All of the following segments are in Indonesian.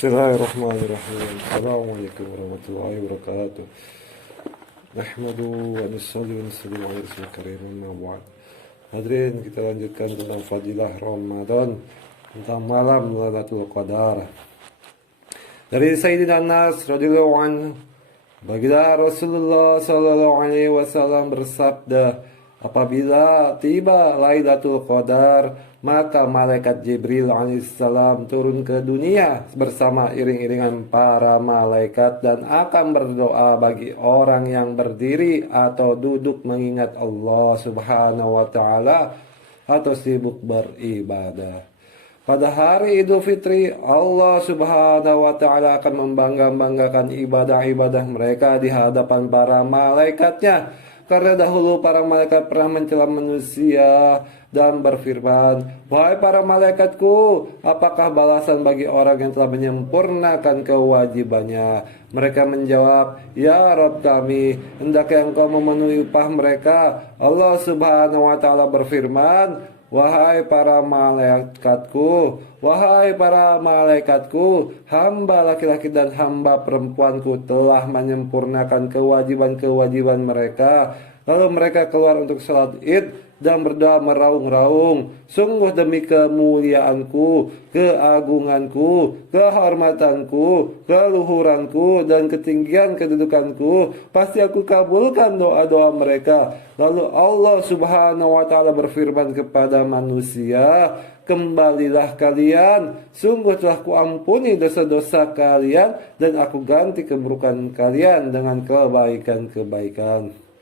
Bismillahirrahmanirrahim. Assalamualaikum warahmatullahi wabarakatuh. Nahmadu wa nusalli wa nusallim ala rasulil karim, amma ba'd. Hadirin, kita lanjutkan tentang fadilah Ramadan, tentang malam Lailatul Qadar. Dari Sayyidina Anas radhiyallahu anhu, baginda Rasulullah sallallahu alaihi wasallam bersabda, apabila tiba Lailatul Qadar, maka malaikat Jibril alaihissalam turun ke dunia bersama iring-iringan para malaikat dan akan berdoa bagi orang yang berdiri atau duduk mengingat Allah subhanahu wa ta'ala atau sibuk beribadah. Pada hari Idul Fitri, Allah subhanahu wa ta'ala akan membangga-banggakan ibadah-ibadah mereka di hadapan para malaikatnya. Karena dahulu para malaikat pernah mencela manusia dan berfirman, wahai para malaikatku, apakah balasan bagi orang yang telah menyempurnakan kewajibannya? Mereka menjawab, ya Rabb kami, hendaknya engkau memenuhi upah mereka. Allah subhanahu wa ta'ala berfirman, wahai para malaikatku, hamba laki-laki dan hamba perempuanku telah menyempurnakan kewajiban-kewajiban mereka. Lalu mereka keluar untuk salat Id dan berdoa meraung-raung, sungguh demi kemuliaanku, keagunganku, kehormatanku, keluhuranku, dan ketinggian kedudukanku, pasti aku kabulkan doa-doa mereka. Lalu Allah subhanahu wa ta'ala berfirman kepada manusia, kembalilah kalian, sungguh telah kuampuni dosa-dosa kalian, dan aku ganti keburukan kalian dengan kebaikan-kebaikan.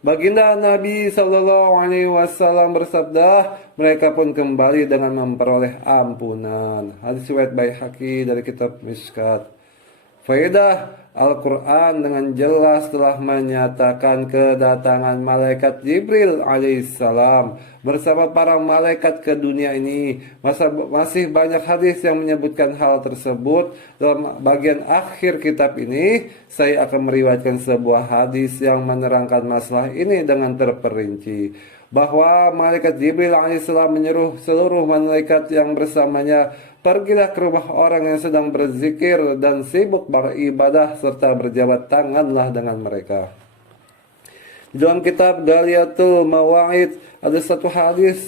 Baginda Nabi Sallallahu Alaihi Wasallam bersabda, mereka pun kembali dengan memperoleh ampunan. Hadis riwayat Baihaqi dari kitab Mishkat. Faedah Al-Quran dengan jelas telah menyatakan kedatangan malaikat Jibril alaihissalam bersama para malaikat ke dunia ini. Masih banyak hadis yang menyebutkan hal tersebut. Dalam bagian akhir kitab ini, saya akan meriwayatkan sebuah hadis yang menerangkan masalah ini dengan terperinci. Bahwa malaikat Jibril alaihissalam menyuruh seluruh malaikat yang bersamanya, pergilah ke rumah orang yang sedang berzikir dan sibuk beribadah serta berjabat tanganlah dengan mereka. Di dalam kitab Ghaliyatul Mawa'id ada satu hadis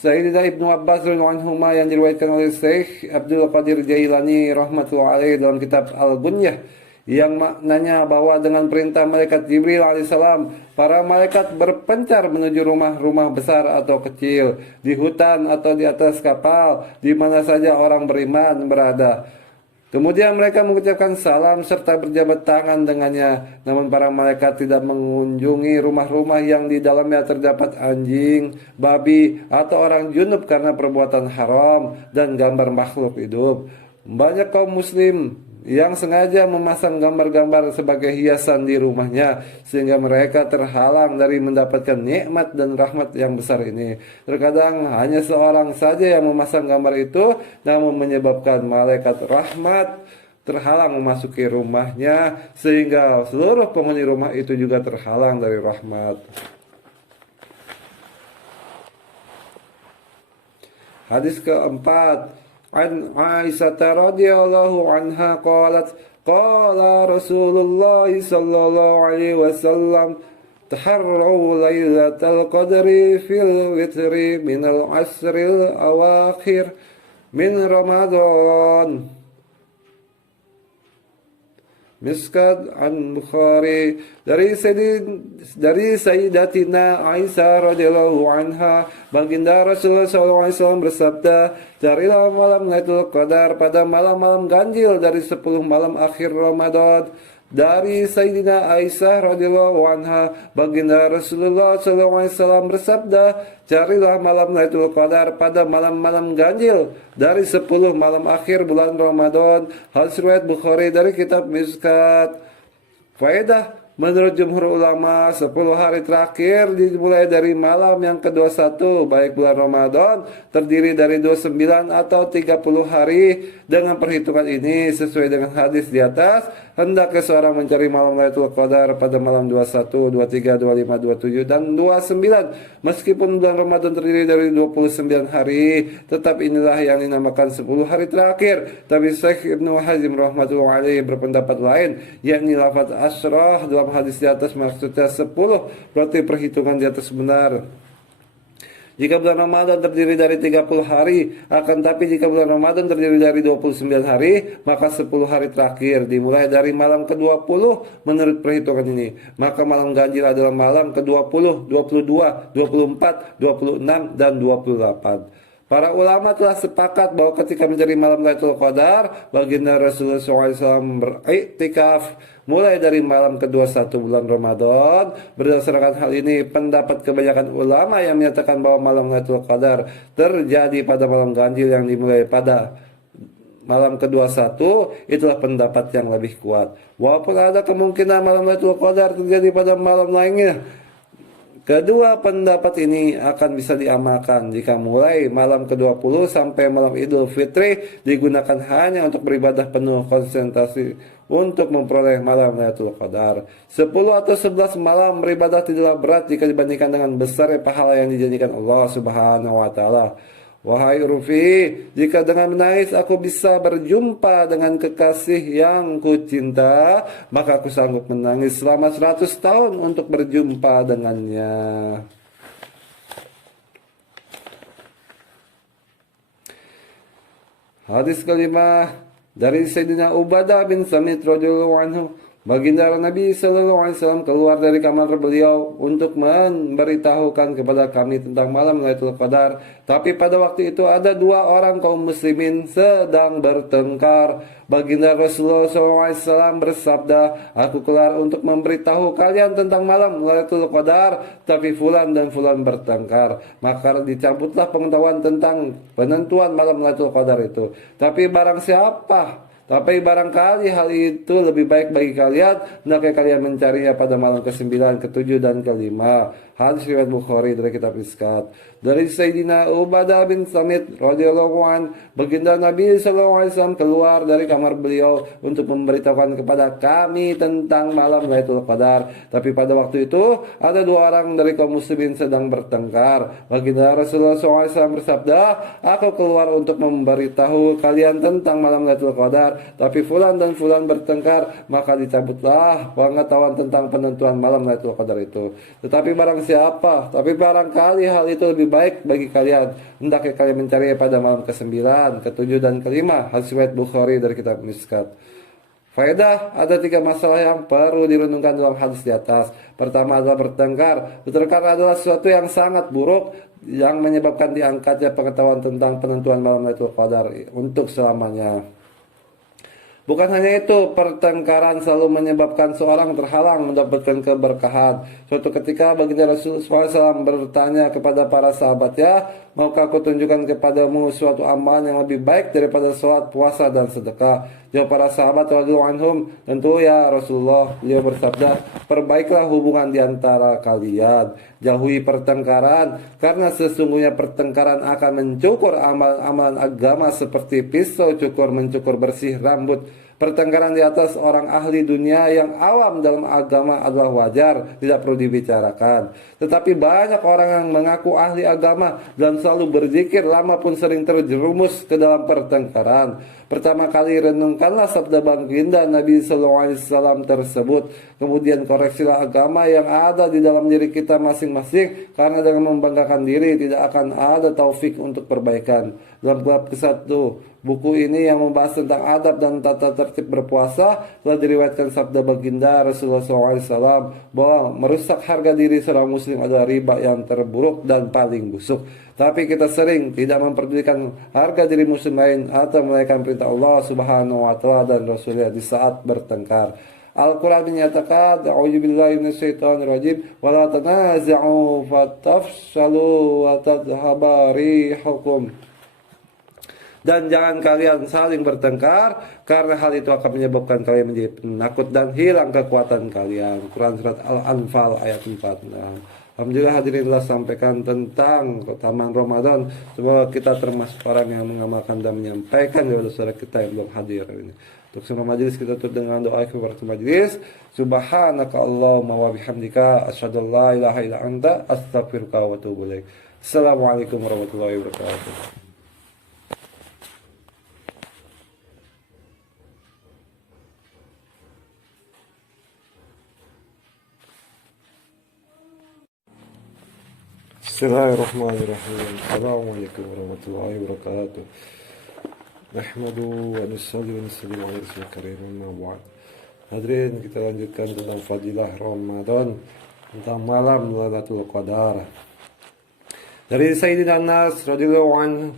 Sayyidina Ibnu Abbas radhiyallahu anhu yang diriwayatkan oleh Syekh Abdul Qadir Jailani rahmatullahi alaihi dalam kitab Al-Gunyah, yang maknanya bahwa dengan perintah malaikat Jibril alaihissalam, para malaikat berpencar menuju rumah-rumah besar atau kecil, di hutan atau di atas kapal, di mana saja orang beriman berada. Kemudian mereka mengucapkan salam serta berjabat tangan dengannya. Namun para malaikat tidak mengunjungi rumah-rumah yang di dalamnya terdapat anjing, babi, atau orang junub karena perbuatan haram dan gambar makhluk hidup. Banyak kaum muslim yang sengaja memasang gambar-gambar sebagai hiasan di rumahnya, sehingga mereka terhalang dari mendapatkan nikmat dan rahmat yang besar ini. Terkadang hanya seorang saja yang memasang gambar itu, namun menyebabkan malaikat rahmat terhalang memasuki rumahnya, sehingga seluruh penghuni rumah itu juga terhalang dari rahmat. Hadis keempat, an Aisyah radhiyallahu anha qalat qala Rasulullah sallallahu alaihi wasallam taharru lailatul qadri fil witri min al-asril awakhir min Ramadan. Mishkat an Bukhari dari Sayyidatina Aisyah radhiyallahu anha, baginda Rasulullah SAW bersabda, carilah malam Lailatul Qadar pada malam-malam ganjil dari 10 malam akhir Ramadan. Dari Sayyidina Aisyah radhiyallahu anha, baginda Rasulullah SAW bersabda, carilah malam Lailatul Qadar pada malam-malam ganjil dari 10 malam akhir bulan Ramadan. Hadis riwayat Bukhari dari kitab Mishkat. Faedah Menurut jumhur ulama, 10 hari terakhir dimulai dari malam yang ke-21, baik bulan Ramadan, terdiri dari 29 atau 30 hari. Dengan perhitungan ini, sesuai dengan hadis di atas, hendaknya seorang mencari malam Lailatul Qadar pada malam 21, 23, 25, 27, dan 29. Meskipun bulan Ramadan terdiri dari 29 hari, tetap inilah yang dinamakan 10 hari terakhir. Tapi Syekh Ibnu Hazm rahmatullahi alaihi berpendapat lain, yakni lafaz asyrah dalam hadis di atas maksudnya 10, berarti perhitungan di atas benar. Jika bulan Ramadan terdiri dari 30 hari, akan tapi jika bulan Ramadan terdiri dari 29 hari, maka 10 hari terakhir dimulai dari malam ke-20 menurut perhitungan ini. Maka malam ganjil adalah malam ke-20, 22, 24, 26, dan 28. Para ulama telah sepakat bahwa ketika mencari malam Lailatul Qadar, baginda Rasulullah SAW beriktikaf mulai dari malam ke-21 bulan Ramadan. Berdasarkan hal ini, pendapat kebanyakan ulama yang menyatakan bahwa malam Lailatul Qadar terjadi pada malam ganjil yang dimulai pada malam ke-21, itulah pendapat yang lebih kuat. Walaupun ada kemungkinan malam Lailatul Qadar terjadi pada malam lainnya, kedua pendapat ini akan bisa diamalkan jika mulai malam ke-20 sampai malam Idul Fitri digunakan hanya untuk beribadah penuh konsentrasi untuk memperoleh malam Lailatul Qadar. 10 atau 11 malam beribadah tidaklah berat jika dibandingkan dengan besarnya pahala yang dijanjikan Allah Subhanahu wa taala. Wahai Rufi, jika dengan menangis aku bisa berjumpa dengan kekasih yang kucinta, maka aku sanggup menangis selama 100 tahun untuk berjumpa dengannya. Hadis kelima dari Sayyidina Ubadah bin Samit radhiyallahu anhu. Baginda Nabi SAW keluar dari kamar beliau untuk memberitahukan kepada kami tentang malam Lailatul Qadar. Tapi pada waktu itu ada 2 orang kaum muslimin sedang bertengkar. Baginda Rasulullah SAW bersabda, aku keluar untuk memberitahu kalian tentang malam Lailatul Qadar, tapi fulan dan fulan bertengkar. Maka dicabutlah pengetahuan tentang penentuan malam Lailatul Qadar itu. Tapi barangkali hal itu lebih baik bagi kalian, hendaknya kalian mencarinya pada malam ke-9, ke-7, dan ke-5. Hadis riwayat Bukhari dari kitab Miskat. Dari Sayyidina Ubadah bin Samit radhiyallahu an, baginda Nabi SAW keluar dari kamar beliau untuk memberitahukan kepada kami tentang malam Lailatul Qadar. Tapi pada waktu itu ada 2 orang dari kaum muslimin sedang bertengkar. Baginda Rasulullah SAW bersabda, aku keluar untuk memberitahu kalian tentang malam Lailatul Qadar, tapi fulan dan fulan bertengkar, maka dicabutlah pengetahuan tentang penentuan malam Lailatul Qadar itu. Tapi barangkali hal itu lebih baik bagi kalian, hendaknya kalian mencari pada malam ke-9, ke-7, dan ke-5. Hadis riwayat Bukhari dari kitab Miskat. Faedah, ada 3 masalah yang perlu direnungkan dalam hadis di atas. Pertama adalah bertengkar. Bertengkar adalah sesuatu yang sangat buruk yang menyebabkan diangkatnya pengetahuan tentang penentuan malam Lailatul Qadar untuk selamanya. Bukan hanya itu, pertengkaran selalu menyebabkan seorang terhalang mendapatkan keberkahan. Suatu ketika baginda Rasulullah SAW bertanya kepada para sahabatnya, maukah aku tunjukkan kepadamu suatu amalan yang lebih baik daripada sholat, puasa, dan sedekah? Jawab para sahabat radhiyallahu anhum, tentu ya Rasulullah. Beliau bersabda, perbaiklah hubungan di antara kalian, jauhi pertengkaran, karena sesungguhnya pertengkaran akan mencukur amalan agama seperti pisau cukur mencukur bersih rambut. Pertengkaran di atas orang ahli dunia yang awam dalam agama adalah wajar, tidak perlu dibicarakan. Tetapi banyak orang yang mengaku ahli agama dan selalu berzikir, lama pun sering terjerumus ke dalam pertengkaran. Pertama kali renungkanlah sabda baginda Nabi SAW tersebut. Kemudian koreksilah agama yang ada di dalam diri kita masing-masing, karena dengan membanggakan diri tidak akan ada taufik untuk perbaikan. Dalam bab ke-1 buku ini yang membahas tentang adab dan tata tertib berpuasa, telah diriwayatkan sabda baginda Rasulullah SAW bahwa merusak harga diri seorang muslim adalah riba yang terburuk dan paling busuk. Tapi kita sering tidak memperdulikan harga diri muslim lain atau menaikkan perintah Allah Subhanahu wa taala dan Rasulnya di saat bertengkar. Al-Quran menyatakan, a'udzubillahi minasyaitonirrajim, wa la tanaza'u fatafshalu wa tadhhaba rihukum. Dan jangan kalian saling bertengkar, karena hal itu akan menyebabkan kalian menjadi penakut dan hilang kekuatan kalian. Quran Surat Al-Anfal ayat 46. Alhamdulillah hadirin telah sampaikan tentang keutamaan Ramadan. Semoga kita termasuk orang yang mengamalkan dan menyampaikan kepada saudara kita yang belum hadir ini. Untuk semua majelis kita tutup dengan doa kepada majelis. Subhanaka Allahumma wa bihamdika asyhadu an la ilaha illa anta astaghfiruka wa atubu ilaik. Assalamualaikum warahmatullahi wabarakatuh. Bismillahirrahmanirrahim. Assalamualaikum warahmatullahi wabarakatuh. Nahmadu wa nusalli wa nusallim ala rasulil karim amma ba'd. Hadirin, kita lanjutkan tentang fadilah Ramadan, tentang malam Lailatul Qadar. Dari Sayyidina Anas radhiyallahu anhu,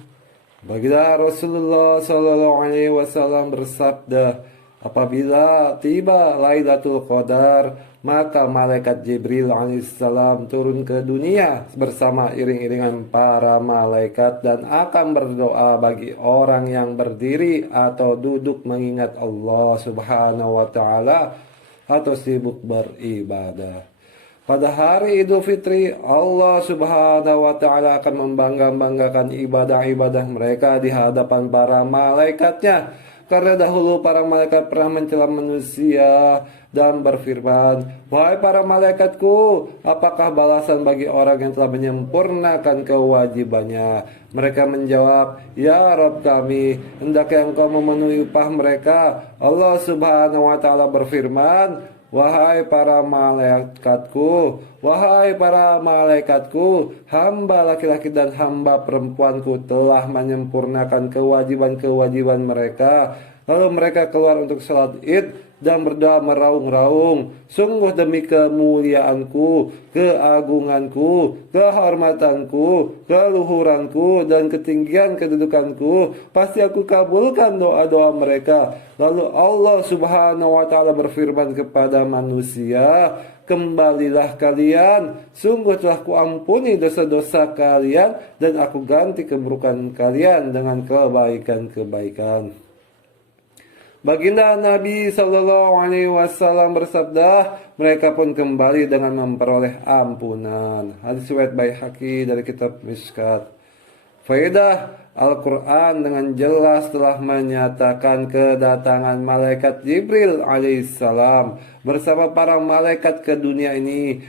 baginda Rasulullah sallallahu alaihi wasallam bersabda, apabila tiba Lailatul Qadar, maka malaikat Jibril alaihissalam turun ke dunia bersama iring-iringan para malaikat dan akan berdoa bagi orang yang berdiri atau duduk mengingat Allah subhanahu wa ta'ala atau sibuk beribadah. Pada hari Idul Fitri, Allah subhanahu wa ta'ala akan membangga-banggakan ibadah-ibadah mereka di hadapan para malaikatnya. Karena dahulu para malaikat pernah mencela manusia dan berfirman, wahai para malaikatku, apakah balasan bagi orang yang telah menyempurnakan kewajibannya? Mereka menjawab, ya Rabb kami, hendaknya engkau memenuhi upah mereka. Allah subhanahu wa ta'ala berfirman, wahai para malaikatku, hamba laki-laki dan hamba perempuanku telah menyempurnakan kewajiban-kewajiban mereka. Lalu mereka keluar untuk salat Id dan berdoa meraung-raung, sungguh demi kemuliaanku, keagunganku, kehormatanku, keluhuranku, dan ketinggian kedudukanku, pasti aku kabulkan doa-doa mereka. Lalu Allah subhanahu wa ta'ala berfirman kepada manusia, kembalilah kalian, sungguh telah kuampuni dosa-dosa kalian, dan aku ganti keburukan kalian dengan kebaikan-kebaikan. Baginda Nabi Sallallahu Alaihi Wasallam bersabda, mereka pun kembali dengan memperoleh ampunan. Hadis riwayat Baihaqi dari kitab Mishkat. Faedah Al-Quran dengan jelas telah menyatakan kedatangan malaikat Jibril alaihissalam bersama para malaikat ke dunia ini.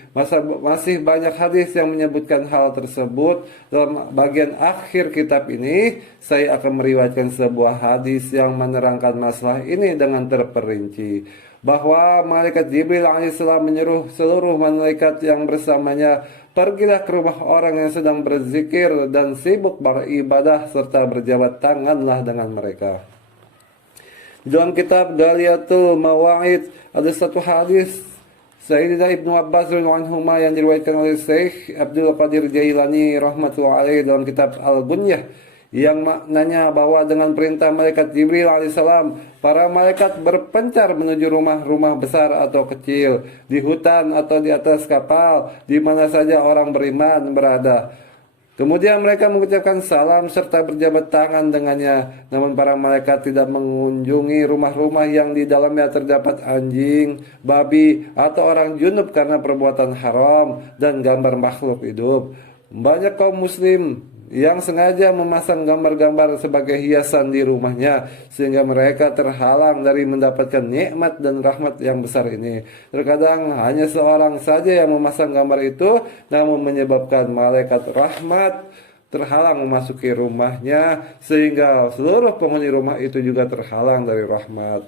Masih banyak hadis yang menyebutkan hal tersebut. Dalam bagian akhir kitab ini, saya akan meriwayatkan sebuah hadis yang menerangkan masalah ini dengan terperinci. Bahwa malaikat Jibril alaihissalam menyuruh seluruh malaikat yang bersamanya, pergilah ke rumah orang yang sedang berzikir dan sibuk beribadah serta berjabat tanganlah dengan mereka. Di dalam kitab Galiatul Mawa'id ada satu hadis Sayyidina Ibnu Abbas radhiyallahu anhu yang diriwayatkan oleh Syekh Abdul Qadir Jailani rahmatullahi alaihi dalam kitab Al-Gunyah, yang maknanya bahwa dengan perintah malaikat Jibril alaihissalam, para malaikat berpencar menuju rumah-rumah besar atau kecil, di hutan atau di atas kapal, di mana saja orang beriman berada. Kemudian mereka mengucapkan salam serta berjabat tangan dengannya. Namun para malaikat tidak mengunjungi rumah-rumah yang di dalamnya terdapat anjing, babi, atau orang junub karena perbuatan haram dan gambar makhluk hidup. Banyak kaum muslim yang sengaja memasang gambar-gambar sebagai hiasan di rumahnya, sehingga mereka terhalang dari mendapatkan nikmat dan rahmat yang besar ini. Terkadang hanya seorang saja yang memasang gambar itu, namun menyebabkan malaikat rahmat terhalang memasuki rumahnya, sehingga seluruh penghuni rumah itu juga terhalang dari rahmat.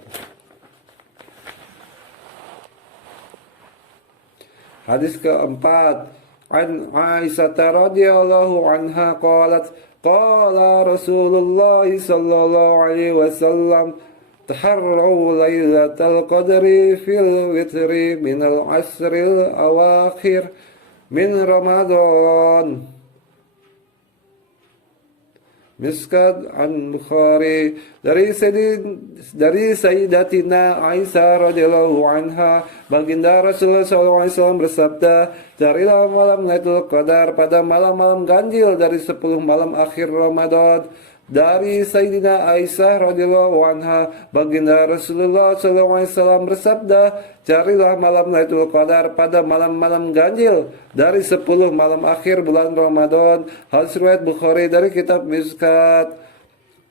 Hadis keempat, An Aisyah radhiyallahu anha qalat qala Rasulullah sallallahu alaihi wasallam taharru lailatal qadri fil witri min al-asril awakhir min Ramadan. Miskad an Bukhari dari Sayyidatina Aisyah radhiyallahu anha, baginda Rasulullah SAW bersabda, carilah malam Lailatul Qadar pada malam-malam ganjil dari 10 malam akhir Ramadan, dari Sayyidina Aisyah radhiyallahu anha, baginda Rasulullah SAW bersabda, carilah malam Lailatul Qadar pada malam-malam ganjil dari 10 malam akhir bulan Ramadan. Hadis riwayat Bukhari dari kitab Mishkat.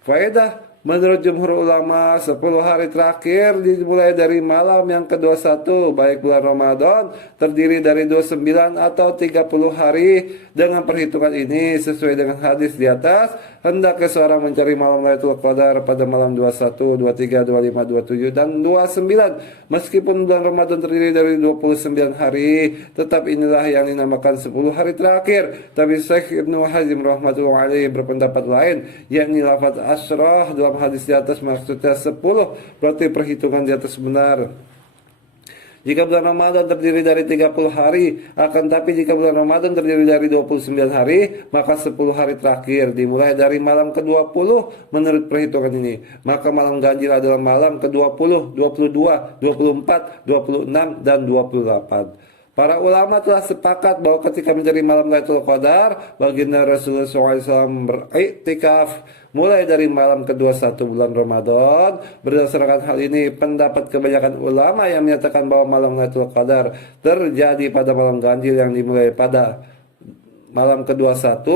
Faedah, menurut jumhur ulama, 10 hari terakhir dimulai dari malam yang ke-21 baik bulan Ramadan terdiri dari 29 atau 30 hari. Dengan perhitungan ini sesuai dengan hadis di atas, hendaknya seorang mencari malam Lailatul Qadar pada malam 21, 23, 25, 27 dan 29. Meskipun bulan Ramadan terdiri dari 29 hari, tetap inilah yang dinamakan 10 hari terakhir. Tapi Syekh Ibnu Hazm rahmatullahi alaihi berpendapat lain, yakni lafaz asyrah dalam hadis di atas maksudnya 10, berarti perhitungan di atas benar. Jika bulan Ramadan terdiri dari 30 hari, akan tapi jika bulan Ramadan terdiri dari 29 hari, maka 10 hari terakhir dimulai dari malam ke-20 menurut perhitungan ini. Maka malam ganjil adalah malam ke-20, 22, 24, 26, dan 28. Para ulama telah sepakat bahwa ketika mencari malam Lailatul Qadar, baginda Rasulullah SAW beriktikaf mulai dari malam ke-21 bulan Ramadan. Berdasarkan hal ini, pendapat kebanyakan ulama yang menyatakan bahwa malam Lailatul Qadar terjadi pada malam ganjil yang dimulai pada malam ke-21,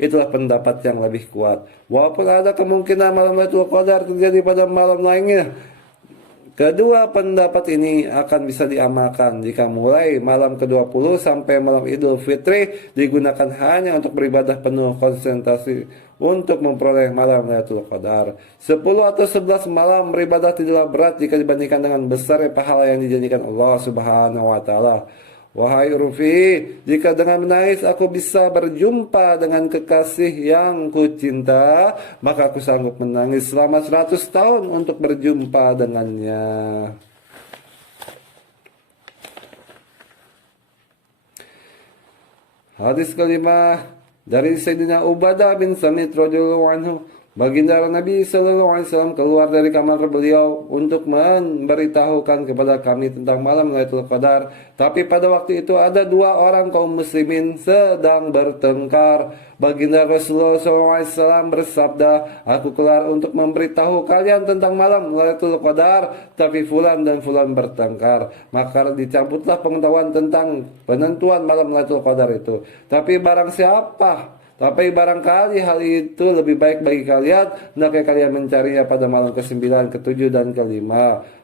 itulah pendapat yang lebih kuat. Walaupun ada kemungkinan malam Lailatul Qadar terjadi pada malam lainnya, kedua pendapat ini akan bisa diamalkan jika mulai malam ke-20 sampai malam Idul Fitri digunakan hanya untuk beribadah penuh konsentrasi untuk memperoleh malam Lailatul Qadar. 10 atau 11 malam beribadah tidaklah berat jika dibandingkan dengan besarnya pahala yang dijanjikan Allah Subhanahu wa taala. Wahai Rufi, jika dengan menangis aku bisa berjumpa dengan kekasih yang kucinta, maka aku sanggup menangis selama 100 tahun untuk berjumpa dengannya. Hadis kelima dari Sayyidina Ubadah bin Samit radhiyallahu anhu, baginda Nabi SAW keluar dari kamar beliau untuk memberitahukan kepada kami tentang malam Lailatul Qadar. Tapi pada waktu itu ada 2 orang kaum muslimin sedang bertengkar. Baginda Rasulullah SAW bersabda, aku keluar untuk memberitahu kalian tentang malam Lailatul Qadar, tapi fulan dan fulan bertengkar. Maka dicabutlah pengetahuan tentang penentuan malam Lailatul Qadar itu. Tapi barangkali hal itu lebih baik bagi kalian, hendaknya kalian mencarinya pada malam ke-9, ke-7, dan ke-5.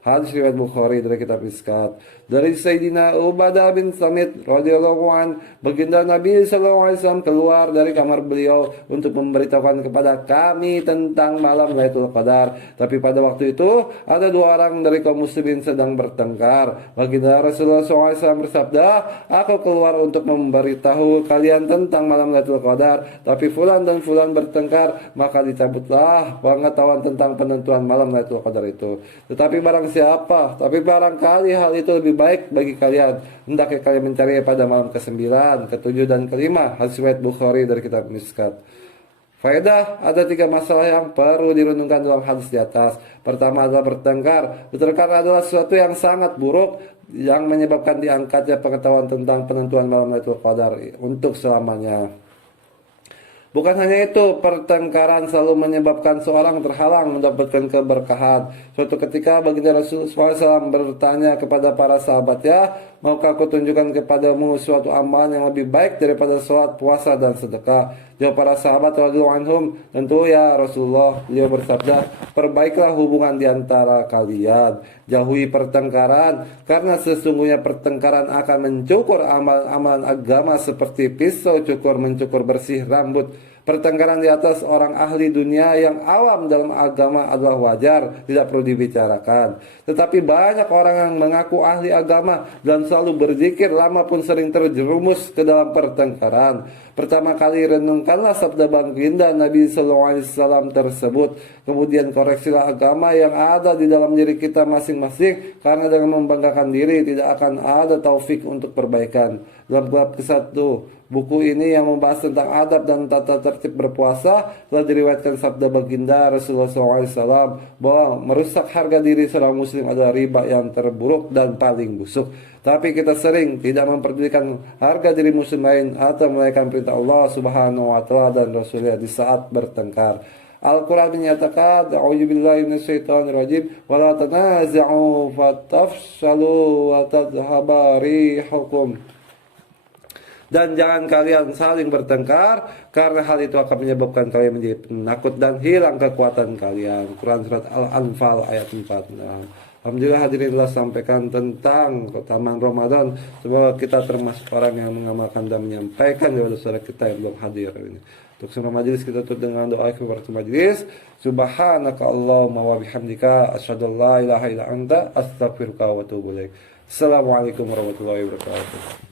Hadis riwayat Bukhari dari kitab Mishkat. Dari Sayyidina Ubadah bin Samit radhiyallahu an, baginda Nabi SAW keluar dari kamar beliau untuk memberitahukan kepada kami tentang malam Lailatul Qadar. Tapi pada waktu itu ada 2 orang dari kaum muslimin sedang bertengkar. Baginda Rasulullah SAW bersabda, aku keluar untuk memberitahu kalian tentang malam Lailatul Qadar, tapi fulan dan fulan bertengkar, maka dicabutlah pengetahuan tentang penentuan malam Lailatul Qadar itu. Tapi barangkali hal itu lebih baik bagi kalian, hendaknya kalian mencari pada malam ke-9, ke-7, dan ke-5. Hadis riwayat Bukhari dari kitab Mishkat. Faedah, ada 3 masalah yang perlu direnungkan dalam hadis di atas. Pertama adalah bertengkar. Bertengkar adalah sesuatu yang sangat buruk yang menyebabkan diangkatnya pengetahuan tentang penentuan malam Lailatul Qadar untuk selamanya. Bukan hanya itu, pertengkaran selalu menyebabkan seorang terhalang mendapatkan keberkahan. Suatu ketika baginda Rasulullah SAW bertanya kepada para sahabatnya, maukah aku tunjukkan kepadamu suatu amalan yang lebih baik daripada sholat, puasa, dan sedekah? Jawab para sahabat radhiyallahu anhum, tentu ya Rasulullah. Beliau bersabda, perbaiklah hubungan di antara kalian, jauhi pertengkaran, karena sesungguhnya pertengkaran akan mencukur amalan agama seperti pisau cukur mencukur bersih rambut. Pertengkaran di atas orang ahli dunia yang awam dalam agama adalah wajar, tidak perlu dibicarakan. Tetapi banyak orang yang mengaku ahli agama dan selalu berzikir, lama pun sering terjerumus ke dalam pertengkaran. Pertama kali renungkanlah sabda baginda Nabi SAW tersebut. Kemudian koreksilah agama yang ada di dalam diri kita masing-masing, karena dengan membanggakan diri tidak akan ada taufik untuk perbaikan. Dalam bab ke-1 buku ini yang membahas tentang adab dan tata tertib berpuasa, telah diriwayatkan sabda baginda Rasulullah SAW bahwa merusak harga diri seorang muslim adalah riba yang terburuk dan paling busuk. Tapi kita sering tidak memperdulikan harga diri muslim lain atau menaikkan perintah Allah Subhanahu wa taala dan Rasulnya di saat bertengkar. Al-Quran menyatakan, a'udzubillahi minasyaitonirrajim, wala tanaza'u fatafshalu wa tadhhaba rihukum. Dan jangan kalian saling bertengkar, karena hal itu akan menyebabkan kalian menjadi penakut dan hilang kekuatan kalian. Quran surat Al-Anfal ayat 4. Nah, alhamdulillah hadirin telah sampaikan tentang keutamaan Ramadan. Semoga kita termasuk orang yang mengamalkan dan menyampaikan kepada saudara kita yang belum hadir ini. Untuk semua majelis kita tutup dengan doa kepada majelis. Subhanaka Allahumma wa bihamdika asyhadu an la ilaha illa anta astaghfiruka wa atubu ilaik. Assalamualaikum warahmatullahi wabarakatuh.